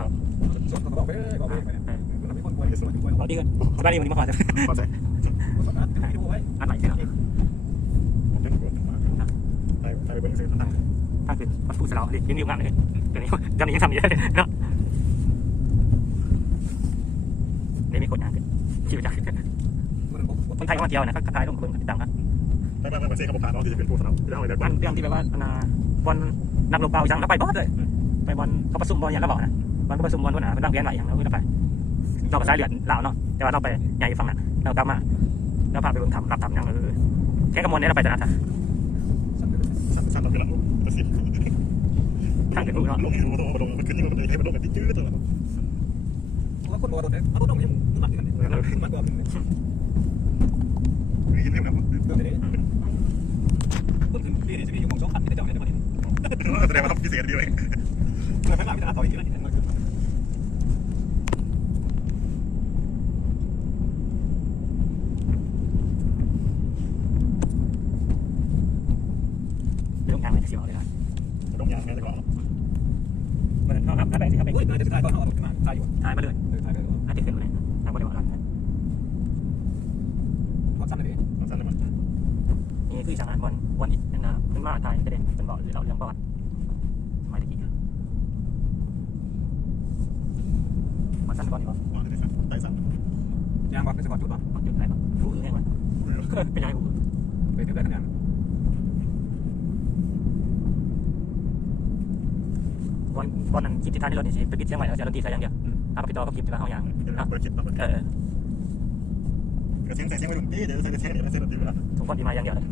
มันไม่คนป่วยส่วนป่วยเอาดีกันสบายดีวันนี้มาขอจะขอใจส่วนนั้นให้ดูไว้อันไหนเนี่ยผมจะดูว่าไปไปเบิ่งซื้อตั้งถ้าเป็นวัตถุสลาวดิยังมีงานเลยเดี๋ยวนี้จำนี้ยังทำอยู่เลยเนาะนี่มีคนงานชีวิตจักคนไทยมาเที่ยวนะก็กระจายลงเบิ่งติดตามนะไปไปไปเซ็นกับผ่านเราที่จะเป็นผู้สนับที่เราเลยมันเรื่องที่แบบว่าบอลนักลงเบาจังแล้วไปบอสเลยไปบอลเขาประชุมบอลอย่างแล้วบอกนะ บอลก็ประชุมบอลวันหนาเป็นตั้งเรียนไหวอย่างเราก็ไปเราก็สายเลือดลาวเนาะแต่ว่าเราไปใหญ่ฝั่งนั้นเรากลับมาเราพาไปเบิ่งทำรับทำอย่างเออแค่กระมวลเนี่ยเราไปแต่นั้นสั่งสั่งเราไปแล้วตัดสินทางเดินรู้เนาะลงลงลงลงมันขึ้นยังมันให้มันลงกันที่จื้อตัวว่าคนบอกตัวเนี้ยเอาตัวนี้มันกันมันก็ยินดีครับเรื่องนี้คนถึงปีนี้จะมีอยู่มองสองพันที่จะจอดในจังหวัดนี้แสดงว่าพิเศษดีเลยเมื่อข้างหลังมีตาต่อยอยู่แล้ว ลงทางไหนก็สิเอาเลยนะ ลงยางแม่จะก่อน มันเข้ารับ อะไรสิครับไปอุ้ยน่าจะถ่ายก่อนเอาขึ้นมาถ่ายอยู่ถ่ายมาเลยถ่ายเลยอาจจะขึ้นมาเลยทางบริวารพอสั้นเลยสั้นเลยมันนี่คือสารวันวันอีกนะขึ้นมาถ่ายจะเด่นเป็นบอกหรือเราเรื่องประวัติสมัยตะกี้มาสั้นก่อนดีกว่าอ๋อได้สั้นได้สั้นยางวัดเป็นสกอตจุดป่ะจุดไหนบ้างผู้อื่นแน่มันเป็นยังไงผู้อื่นไปถึงได้คะแนน วันวันนั้นคลิปที่ท่านที่รถนี่สิไปปิดเสียงใหม่แล้วจะดนตรีใส่อย่างเดียวถ้าไปต่อกับคลิปที่ว่าเขาอย่างเปิดคลิปเปิดเออเสียงเสียงไม่ดุนดีเดี๋ยวใส่เสียงเดี๋ยวใส่ดนตรีละทุกคนที่มาอย่างเดียวเลย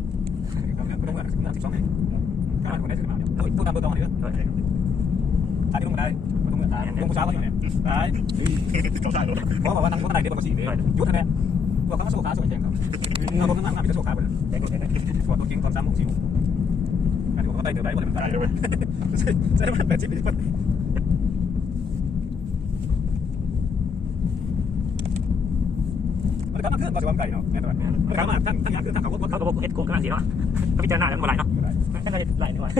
ก็ต้องแบบสิบสองเองการคนได้ถึงมาเนี่ยพูดตามตัวตรงนี้ก็ถ่ายที่ลงมาได้ลงมาตายลงผู้ชายก็อยู่เนี่ยตายเขาใช่รถเพราะว่านั่งรถอะไรเดี๋ยวปกติเลยยุทธแน่พวกเขาโซ่ขาสวยเจ๋งครับเงาลงข้างหลังมีแต่โซ่ขาไปเลยแต่ก็ได้พอตัวจริงตอนสามโมงสี่โมงอันนี้ผมก็ได้เดือบได้หมดเลยมันตาย เลยใช่ใช่มันเป็นชิปเป็นมันก็มาขึ้นมาจะวางไก่เนาะแน่นอนมันก็มาทั้งทั้งยางขึ้นทั้งเขาก็เขาก็บอกเฮ็ดโกงกำลังสีเนาะก็พิจารณาแล้วมันไหลเนาะนั่นก็ไหลนี่ว่า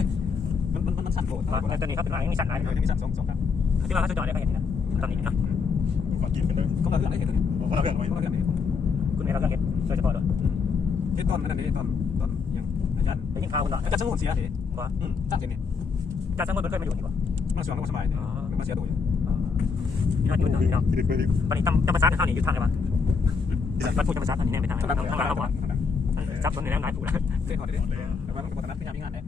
มันมันมันสั่นโผล่ตอนนี้เขาเป็นอะไรยังมีสั่นไหลยังมีสั่นสองสองครับที่ว่าเขาจะจอดได้ก็เห็นนะตอนนี้เนาะขอกินกันเลยก็มาเรื่องอะไรเห็นเลยก็มาเรื่องอะไรก็มาเรื่องนี้คุณแม่เราต้องเห็นโดยเฉพาะเลยที่ต้นนั่นนี่ต้นต้นยังอาจารย์ได้ยินข่าวคุณต่ออาจารย์สมุนเสียดิว่าอืมจัดเช่นนี้ จ่าสมมติเป็นเคยมาอยู่นี่กว่ามันสว่างก็สบายเนี่ยมันมาเสียตัวอยู่นี่เราอยู่นี่เนาะดีกว่าดีตอนนี้จำจำภาษาเข้านี่อยู่ทางไหนบ้างวัดพูดจำภาษาตอนนี้เนี่ยไปทางข้างหลังทางหลังเราบอกจับคนในน้ำนายถูกแล้วเส้นหอดเลยแต่ว่ามันก็ปกติไม่ยากมีงานเลย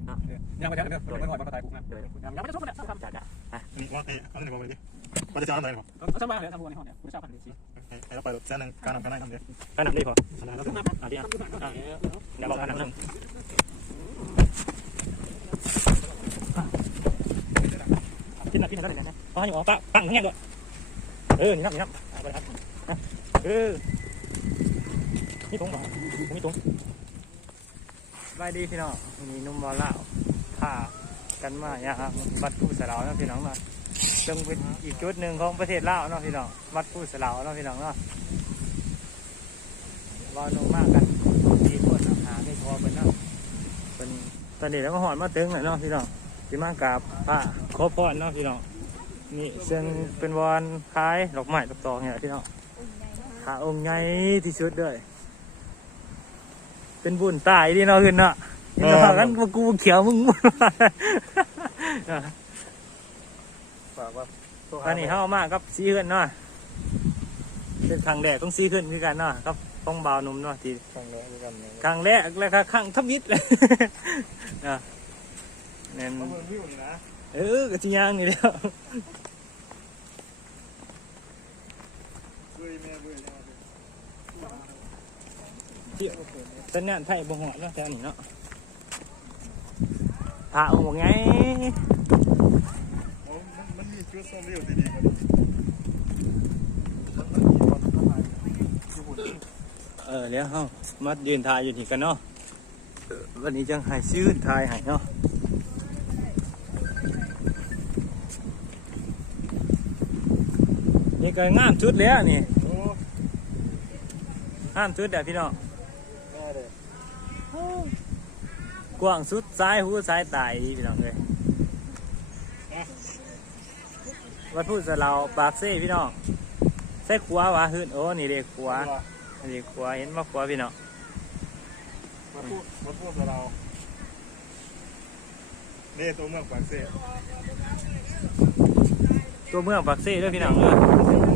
ยังไม่ได้เลยไม่ไหวมันก็ตายกูนะยังไม่ได้ชกกันเนี่ยทำจากอะนี่ว่าไอ้เอาในมองไปดิว่าจะจะเอาอะไรหรอเอาช่างบ้านเลยทำบัวในห้องเนี่ยคุณชอบพันธุ์สิให้เราไปแสนนึงการนำการได้ทำเนี่ยก็นำรีพอแล้วก็อะดีอะเดี๋ยวบอกกันหนึ่ง กินนะกินนะก็ได้เลยนะอ๋ออยู่อ๋อปะปังแห้งด้วยเออนี่น้ำนี่น้ำไปครับเออนี่ตรงหรอนี่ตรงบายดีพี่น้องมีนุ่มบอลล่าวพากันมาอย่างวัดผู้สลาวนะพี่น้องเนาจึงเป็นอีกจุดหนึ่งของประเทศลาวเนาะพี่น้องวัดผู้สลาวเนาะพี่น้องเนาะวานุ่มมากกันดีคนเนาะหาไม่พอเป็นเนาะเป็นตอนนี้แล้วก็หอนมาตึงเลยเนาะพี่น้องที่มากราบพระ ขอพรเนาะพี่น้องนี่ซึ่งเป็นวันคล้ายดอกไม้ดอกตองเนี่ยพี่น้องหาองค์ใหญ่ที่สุดเลยเป็นบุญตายดีเนาะขึ้นเนาะเห็นเนาะกันว่ากูเขียวมึงฝากว่าตอนนี้เฮามากับซีขึ้นเนาะเป็นครั้งแรกต้องซีขึ้นคือกันเนาะกับต้องบ่าวหนุ่มเนาะที่ครั้งแรกด้วยกันเนี่ยครั้งแรกแล้วก็ครั้งทวิตเลยเนาะแน่นมา เมืองวิวนี่นะเออก็จิยางนี่แล้วเว้ยแม่เว้ยเนี่ยสัญญาณไทยบ่ฮอดเนาะแถวนี้เนาะพาองค์ไงมันมีจุดชมวิวดีๆเออเดี๋ยวเฮามายืนถ่ายอยู่นี่กันเนาะวันนี้จังให้ซื้อถ่ายให้เนาะ ก็งามชุดแล้วนี่โอ้งามชุดเดี๋ยวพี่น้องแม่เลยกว้างสุดซ้ายหูซ้ายตายพี่น้องเลยวัดพูดสะเราปากเซ่พี่น้องใส่ขวาวะฮืนโอ้นี่เด็กขวาอันนี้ขวาเห็นว่าขวาพี่น้องมาพูดมาพูดกับเรานี่ตัวเมืองปากเซ่ตัวเมืองปากเซ่ด้วยพี่น้องเด้อ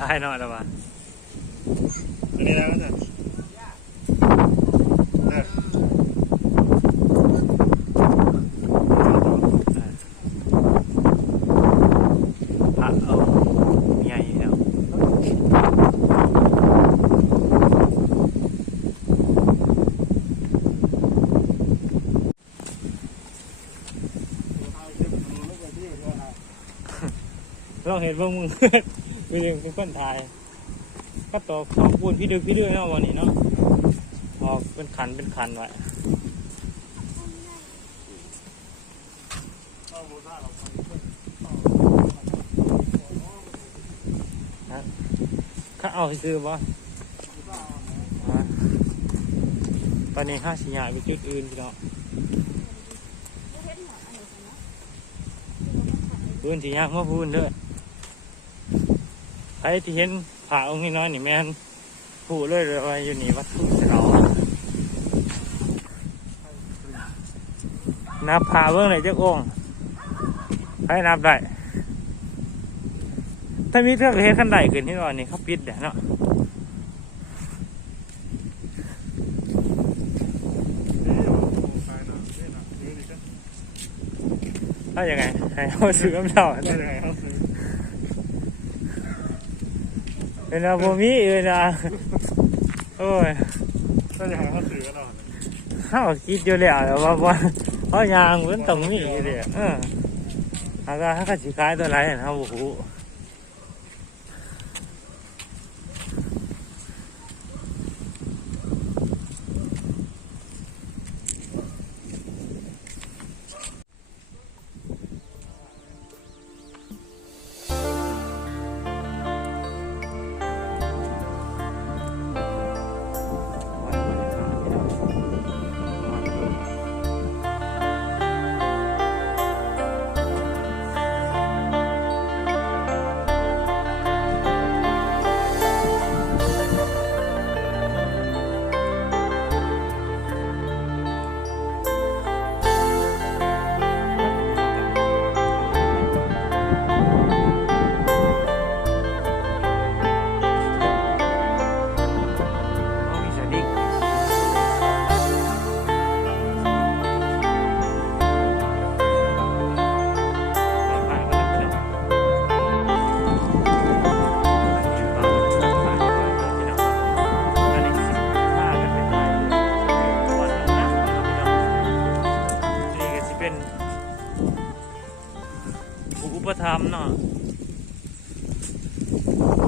ลายหน่อยแล้ววะตัวนี้แล้วก็จะเนี่ยพระเอาใหญ่แล้วเราเห็นว่ามึง ไปเรื่องเป็นคนไทยก็ตอกของปูนพี่ดึกพี่เรื่อยเนาะวันนี้เนาะออกเป็นขันเป็นขันไว้ข้าเอาซื้อบ่าตอนนี้ข้าสิยายไปจุดอื่นพี่เนาะพื้นที่ยากมาพูนเด้อ ใครที่เห็นผ่าองค์นี้น้อยนี่แม่นผู้เลยเลยว่าอยู่นี่วัดทุ่งเสานับผ่าเบื้องไหนเจ้าองค์ให้นับได้ ถ้ามีเครื่องเฮ็ดขั้นใดขึ้นที่ว่านี่เขาปิดเดี๋ยเนาะถ้าอย่างไงให้เขาซื้อน้ำเท่านี่ยังไงเขาซื้อ เป็นอาโบมีเอ็นอาโอ้ยถ้าอย่างไรเขาซื้อกันหรอเขาคิดอยู่แล้วแต่ว่าว่าเขายางมันต้องมีอยู่เลยเออหากว่าเขาก็สิขายตัวไรนะเขาบอก เป็นอุปธรรมภ์เนาะ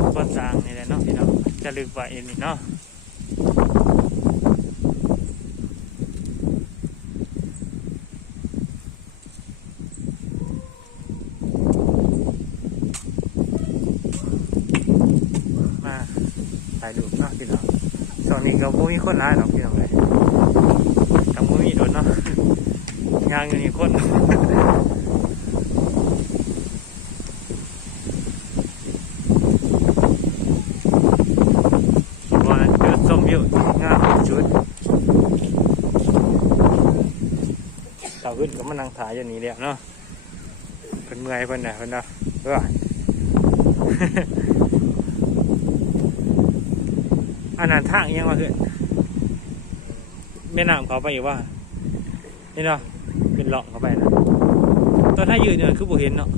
อุปสร้างนี่แหละเนาะพี่น้องจะลึกกว่าเอ็นนี่เนาะมาถ่ายรูปเนาะพี่น้องช่วงนี้ก็บ่มีคนร้ายหรอกพี่น้องเลยทำบ่มีโดนเนาะ ยางอยู่นี่คนว่าจุดส้มวิวงามจุดสาวขึ้นก็มานั่งถ่ายอยู่นี่แหละเนาะเพิ่นเมื่อยเพิ่นน่ะเพิ่นเนาะเอออันนั้นทางยังมาขึ้นแม่น้ำเขาไปอยู่ว่านี่เนาะ เลาะเข้าไปนะตอนถ้ายืนเนี่ยคือบ่เห็นเนาะ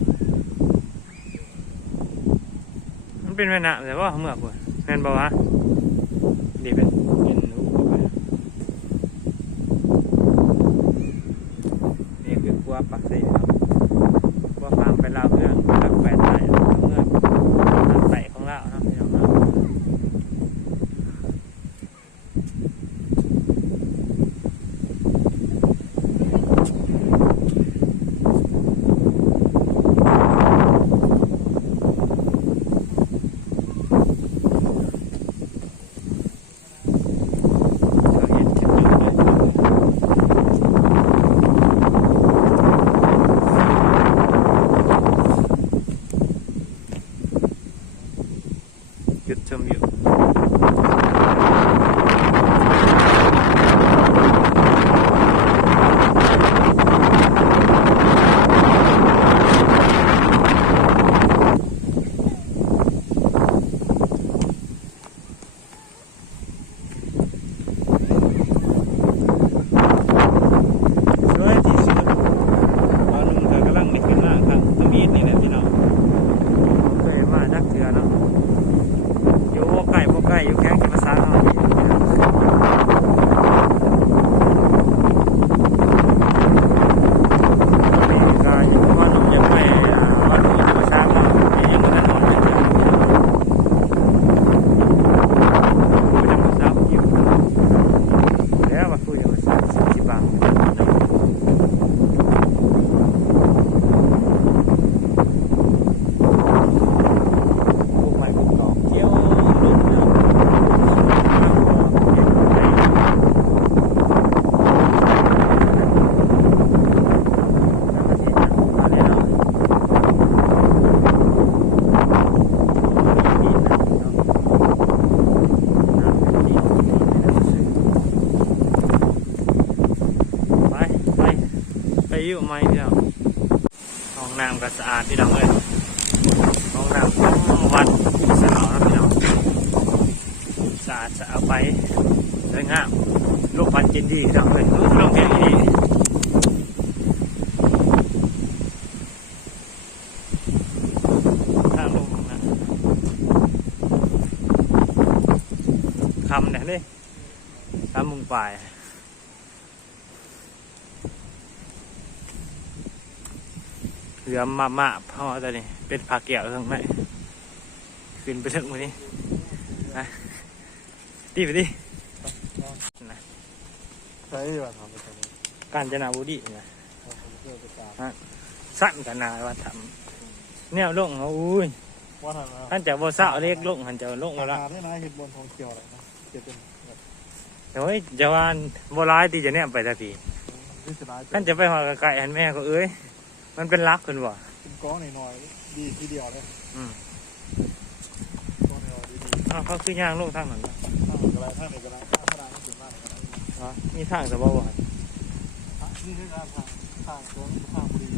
มันเป็นแม่น้ำแต่ว่าเมื่อกว่าแม่นบ่วะดีเป็น กปัดเจนดีพี่น้งเลยลงเพลงดีทางลงนะคำเนี่ยนี่คำมุงปลายเหลือมามาพ่อตอนนี้เป็นผักเกี่ยวทั้งไหนขึ้นไปถึงมือนี้นะตีไปดิ ใช่ป่ะทำไปทำไปกาญจนาบุรีนะเพื่อไปตามสั้นกันนาว่าทำเนี่ยลงเขาอุ้ยว่าทำท่านจะบ่เศร้าเล็กลงท่านจะลงมาละได้นะเห็นบนทองเขียวอะไรนะเก็บเป็นเฮ้ยจะว่าบ่ร้ายที่จะเนี่ยไปทันทีท่านจะไปหอไก่หันแม่ก็เอ้ย มันเป็นรักคนบ่เป็นก้อนหน่อยๆดีทีเดียวเลยอืมก้อนหน่อยดีอ้าวเขาคือย่างลงทางนั้นนะๆถ้าอะไรถ้าไหนก็ได้ถ้าขนาดนี้ถึงมากก็ ได้อ๋อมีทางสบายบ่นี่คือการทางทางตรงทางบุรี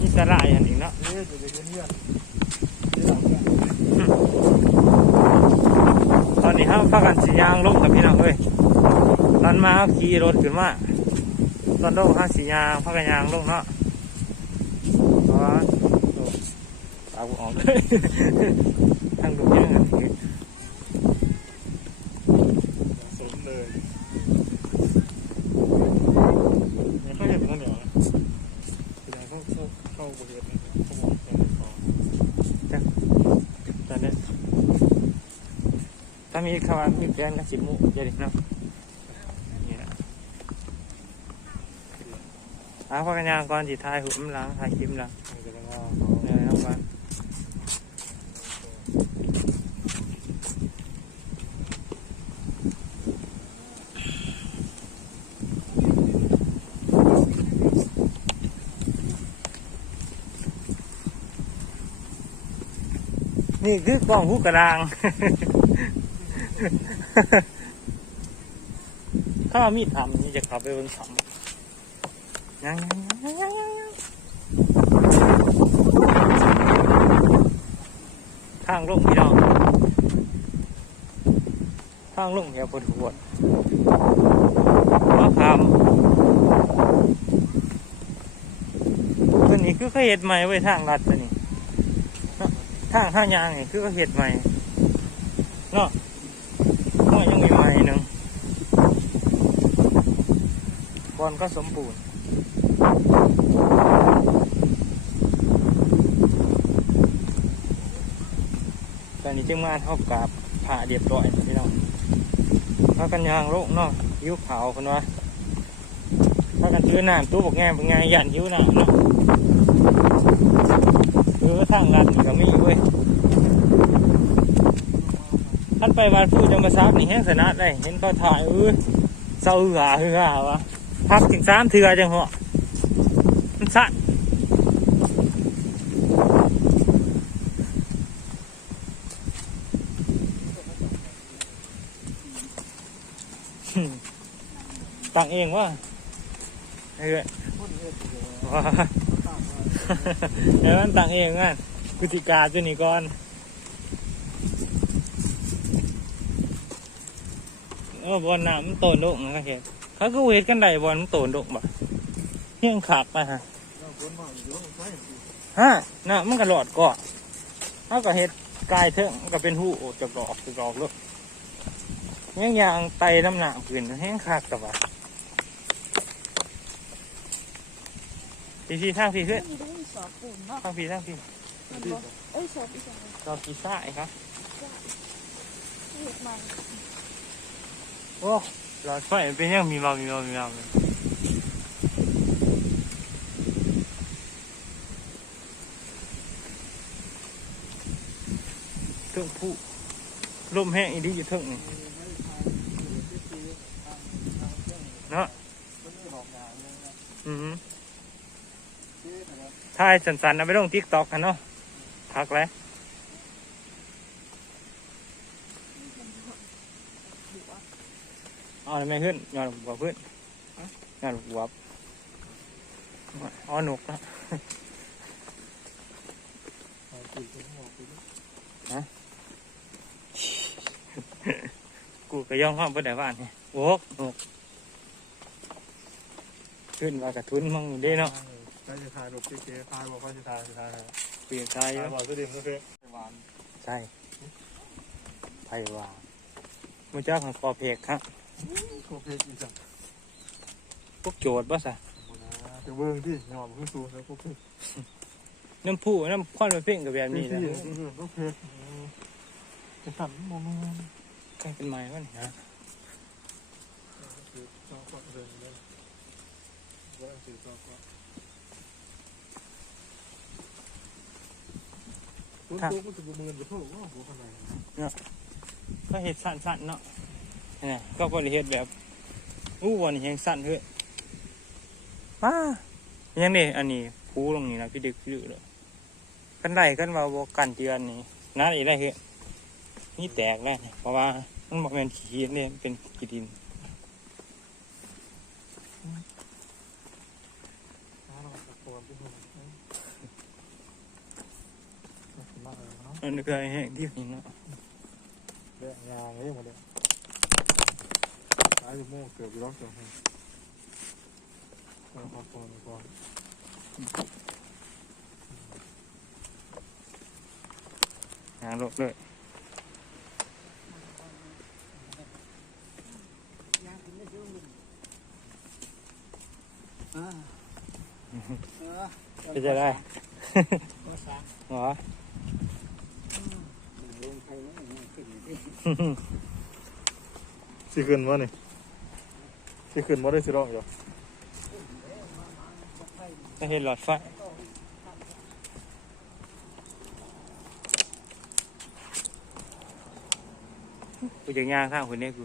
มีสระอย่างอีกเนาะนี่จะเด็กเนาเนี่ยตอนนี้ห้ามพากันสียางลงกับพี่น้องเอ้ยตอนมาขาขี่รถขึ้นมาตอนลงห้าสียางพากันยางลงเนาะอ๋อโอ้ตาบุออกเลยทางดูยังไงที สม เลยเนี่ยเขาเห็นมันเดียวนะแสดงเขาเข้าเข้าบริเวณนี้เขาบอกเป็นต่อตอนนี้ถ้ามีคำว่ามีแกนกับสิมุจะดีเนาะเนี่อาพากันยางก่อนสิทายหุ่มหลังทายคลิปหลังมันจะเป็นว่าเหนื่อยทั้งวัน นี่คือกล้องหูกระดางถ้ามีดทำนี่จะขับไปบนสำยังยังยังยังยังยังทางลงพี่น้องทางลงแถวปวดหัวว่าคำตัวนี้คือเขาเห็ดใหม่ไว้ทางรัดตัวนี้ ทางทายางนี่คือเขาเห็ดใหม่เนาะมันยังมีใหม่หนึ่งบอลก็สมบูรณ์ตอนนี้จึงมาเท่ากับผ่าเรียบร้อยพี่น้องถ้ากันยางโลกเนาะหิวขาวคนว่าถ้ากันซื้อน้ำตู้บอกแง่เป็นไงยันหิวน้ำเนาะ อทางรัดนี่ก็มีเว้ยท่านไปวันพูดจะมาซักนี่แห้งสนะได้เห็นเขาถ่ายเออเศร้าหือหือหาวะพักถึงสามเถื่อจังหรอมันสั่นตั้งเองว่าเออว่า เดี๋ยวมันตั้งเองงั้นพฤติกาตัวนี้ก่อน เออบอลน้ำมันโตนดกนะครับเห็นเขาก็เวทกันได้บอลมันโตนดกบ่เฮี้ยงขักนะฮะฮะน่ะมันก็หลอดเกาะเขาก็เฮ็ดกายเถิงมันก็เป็นหูจากดอกจากดอกเลยยังยางไตน้ำหนักขึ้นแห้งคักกับว่าพี่พี่ทางพี่เพื่อน สอบปุ่มเนาะทางพี่ทางพี่มันบอกเอ้ยสอบอีสานดอกกีซ่ายครับเห็ดมันโอ้หลอดไฟเป็นยังมีเมามีเมามีเมาเลยเทิงผู้ลมแห้งอีดีอยู่เทิงนี่เนาะอือหือ ถ่ายสันๆนะไปลงทิกตอกกันเนาะพักแล้วเอาไม่ขึ้นยอดหัวขึ้นยอดหัวอ๋อหนุกนะฮะกูก็ย่องห้องเพื่อนแต่บ้านนี่โอ้หนุกขึ้นมากระทุนมั่งอยู่เด้เนาะ ใครจะถ่ายรูปเก๋ๆถ่ายบอกว่าจะถ่ายจะถ่ายเปลี่ยนใจเยถ่ายอะบอกตัวเดียวก็คือหวานใช่ไทยว่ามือเจ้าของคอเพกครับโคเพกอีกจังพวกโจทย์บ่สะจะเบิ้งที่หอมขึ้นสูงแล้วโคเพกน้ำผู้น้ำควันไปเพ่งกับแบบนี้ที่นะโคเพกจะสั่นมองมองใกล้เป็นไม้วะเนี่ยจอก่อนเลยเลยว่าจะจอก่อ นตัวตัวมันจะมือจะเท่าว่าหัวขนาดก็เห็ดสั้นๆเนาะนี่ก็บริเฮ็ดแบบอู้วันนี้ยังสั้นเฮ้ยป้ายังนี่อันนี้คูลงนี่นะพี่ดึกพี่ดึกเลยกันได้กันว่าบกันเจือนนี่นั่นอีกได้เฮ้ยนี่แตกแล้วนี่เพราะว่ามันบอกเป็นขี้เนี่ยมันเป็นขี้ดิน เราตะโกนไปดูมากเลยเนาะอันนี้ก็แห้งที่นี่เนาะเรื่องยางเลยหมดเลยสายจะโม่เกือบร้องจังเลยเราขอก่อนก่อนหางลบเลยก็จะได้ เหรอ สิขึ้นวะนี่สิขึ้นวะได้สิร้องอยู่ก็เห็นหลอดไฟกูจะย่างข้างคนนี้กู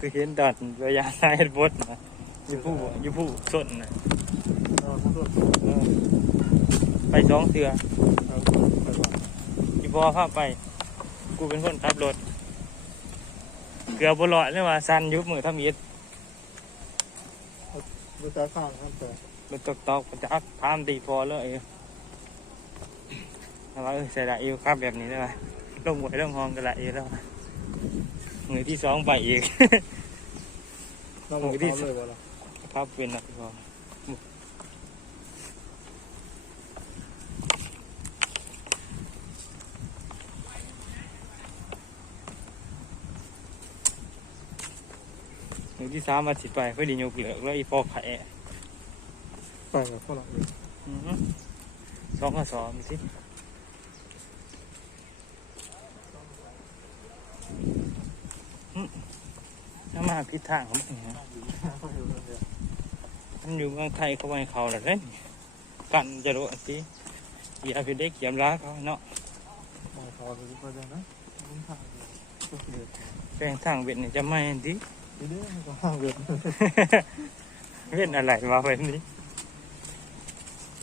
กูเห็นดอดระยะซ้ายบดนะอยูผู้อยูผู้ส้นนะเออไปสองเถื่อ อีพอเข้าไป กูเป็นคนขับรถ เกือบบลอดเลยว่าสั้นอยุบมือทำอิดดูตาข้างครับแต่มันตกตอกมันจะอักพามตีพอเลยแล้วว่าเออใส่ละอยู่ครับแบบนี้ได้ไหมลงหวยลงหองกันละเอแล้วมือที่สองไปอีกน้องบอกที่เลยวะล่ะครับเป็นนะพอมือ ที่สามมาสิไปเพื่อดีโยกเหลือกแล้วอีพอไข่ไปกับฝรั่งเลยอือฮึสองกับสองสิอืมน้ำมาพิดทางของมันเนี่ยมันอยู่เมืองไทยเขาไม่ให้เขาหรอกเล่นกันจะรู้อันที่อย่าไปเด็กอย่าล้าเขาเนาะมาทอเลยก็ได้นะมึงถ่ายก็เกลียดแปลงทางเวียดนี่จะไม่อั นที่ทีนี้มันก็ห้าเวียดเวียดอะไรมาแบบนี้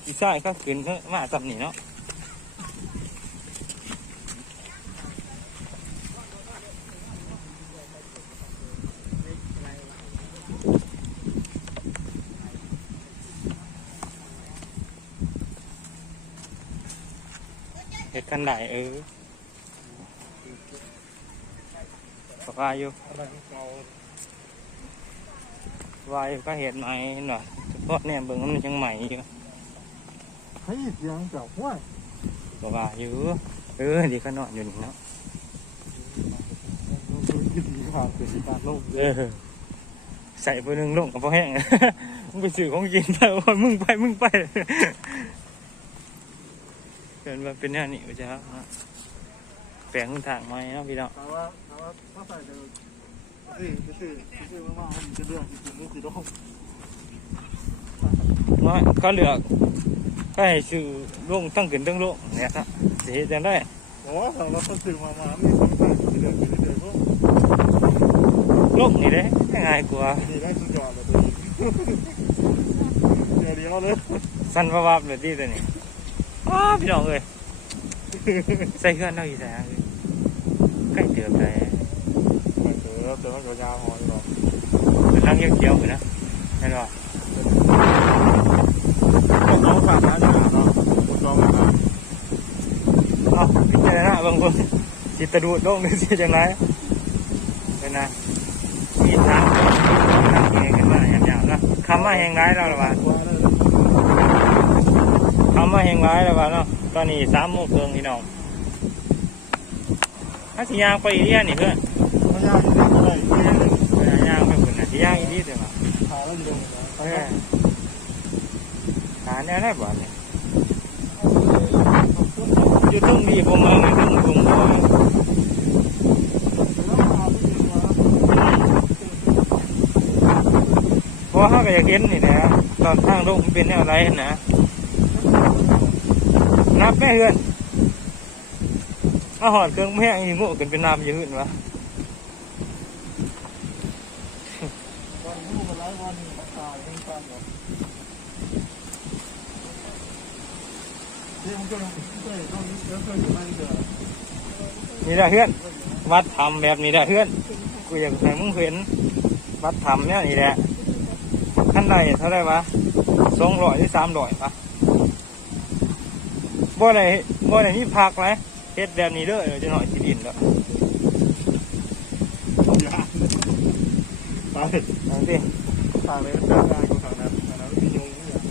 อีซ่ายก็ขึ้นเขามาตำหนิเนาะเหตุกันไหนเออบอกวาอยู่ วายก็เห็นไหมหน่อยเฉพาะเนี่ยเบิ่งมันยังใหม่อยู่เฮ้ยเสียงจากห้วยบอกว่าอยู่เออดีก็นอนอยู่นี่เนาะวิธีการเกิดการโลกเออใส่ไปหนึ่งลงกับพอแห้งมึงไปซื้อของกินไปว่ามึงไปมึงไปเกินมาเป็นแนวนี้ไปจ้ะแปลงทางไม้เนาะพี่น้อง ซื้อซื้อซื้อมากๆมันจะเรื่องจริงๆก็คือต้องว่าเขาเลือกก็ให้ซื้อลงตั้งขึ้นตั้งลงเนี่ยครับสิเฮ็ดจังได้โอ้เราเราซื้อมามามีสองทางเดือดเดือดก็ลงนี่เด้ง่ายกว่าดีได้สุดยอดเลยตัวเดี๋ยวเดียวเลยสั้นพะวับเลยที่ตัวนี้อ้าพี่น้องเอ้ยใส่เครื่องเท่าอีแสงเลยใกล้เติมได้เหมือนเดิม แต่ว่าก็ยาวหอยหรอกเป็นนั่งเขียวๆอยู่นะเห็นป่ะก็ต้องฝากร้านอาหารเนาะคนจองอาหารเอ้าพิจารณาบางคนจิตตะดูดลงหรือสิจังไรเป็นนะมีทางทางเองกันมาอย่างอย่างนะคำว่าแหงร้ายเราหรือเปล่าคำว่าแหงร้ายหรือเปล่าเนาะตอนนี้สามโมงครึ่งพี่น้องถ้าสิยางไปเดียนนี่เพื่อน ไม่ยากที่จะได้เรื่อง เออย่างไปคนน่ะสิยางอีเดียเถอะมา หาแล้วอยู่ตรงไหน เออหาแนวได้บ่เนี่ยอยู่ตรงนี้ผมเองอยู่ตรงผมเองเพราะเขาก็อยากเห็นนี่แหละตอนทางลงเป็นแนวไรนะนับแม่เฮือนอาหอดเครื่องแม่งอีโง่กันเป็นน้ำอยืนวะ วันนี้มันหลายวันตายทั้งกันหรอ เรื่องก็ต้องเต้ต้องเดี๋ยวก็อยู่นั่นเถอะนี่แหละเฮือน วัดทำแบบนี้แหละเฮือน กูอยากให้มึงเห็น วัดทำเนี่ยนี่แหละท่านใดเท่าไหรวะสองร้อยหรือสามร้อยปะบ่ได้บ่ได้มีพักไหมเฮ็ดแบบนี้เด้อเดี๋ยวจะหน่อยสิดินแล้วยากไปเอาสิทางนี้จ้างงานกูทางนั้นทางนั้นมียุงเนี่ย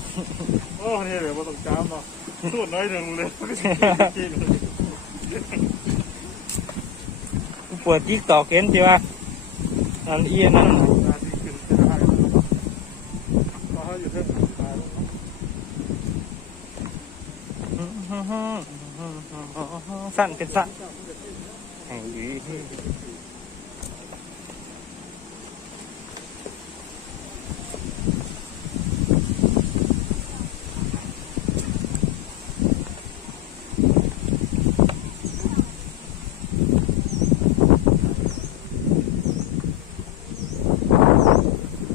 โอ้เนี่ยเดี๋ยวมาต้องจ้ามเนาะ สุดน้อยหนึ่งเลยกินกูเปิดจิ๊กตอกเห็นสิว่าอันเอียนั่นนาทีขึ้นจะได้ก็ให้อยู่เท่าไหร่สั้นเป็นสั้นให้ดี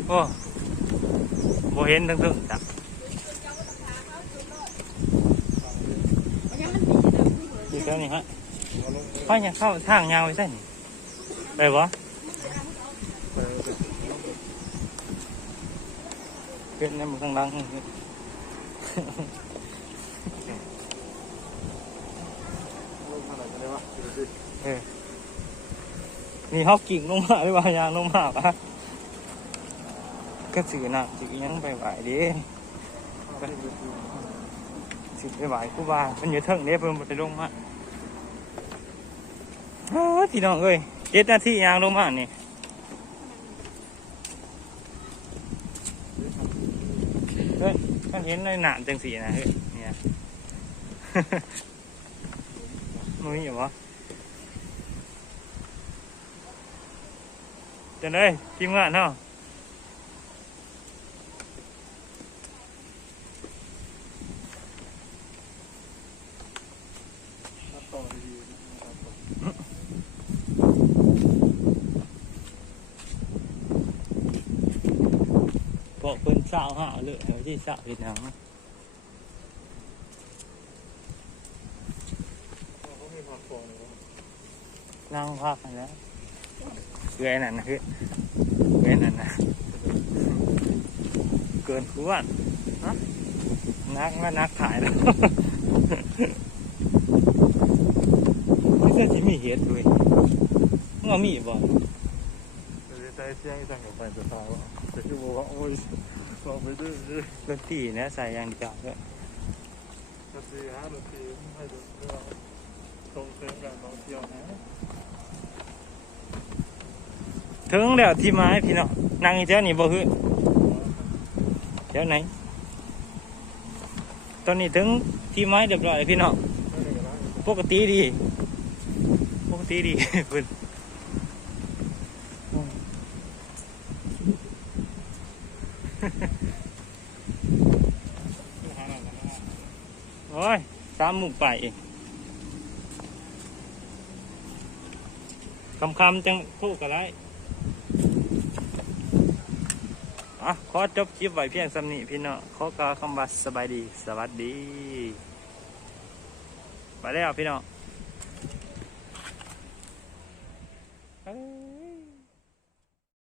โอ้บ่เห็ นทั้งทึ่งจ้ะยังมันดีนะพี่เบิร์ดอยู่ตรงนี้ฮะพ่อยังเข้าทางยาวไปเส้นนี่ไปบ่เป็นในมันข้างหล่างนี่เขากิ่งลงมาหรือว่ายางลงมาปะ ก็สื่อน่ะสื่อยังไปไหวดิสื่อไปไหวกูว่ามันอยู่เทิงเด้เพิ่นบ่ได้ลงมาโอ้ยพี่น้องเอ้ยเจ็ดนาทียางลงมานี่เฮ้ยท่านเห็นในหนามจังสีนะเฮ้ยเนี่ยมึงอยู่วะจังเลยทีมงานเนาะ ต่อดีนะครับ พวเพิ่นเศร้าห่าเลยเอาที่เศร้าเห็นหยังเขามีควมฟองนั่งพักกันแล้วเกยนั่นนะเกยนั่นนะเกินควรนักแล้วนักถ่ายแล้วไม่ใช่ที่มีเหตุด้วยมึงเอามีบ่เดี๋ยวใจเที่ยงสั่งกับไปจะตายว่าแต่คือบอกว่าโอ้ย ลองไปดื้อดื้อดนตรีนะใส่อยางเดียวด้วยดนตรีฮะดนตรีให้ดูเรื่องส่งเสริมการท่องเที่ยวนะถึงแล้วที่ไม้พี่น้องนั่งอยู่แถวนี้บ่คือแถวไหน ตอนนี้ถึงที่ไม้เรียบร้อยพี่น้องปกติดี ปกติดีเพิ่อน โอ้ย สามหมุกไปเองคำคำจังพูกันไรอะขอจบคลิปไว้เพียงสำนีพี่น้องขอกล่าวคำว่าสบายดี สวัสดี ไปแล้วพี่น้อง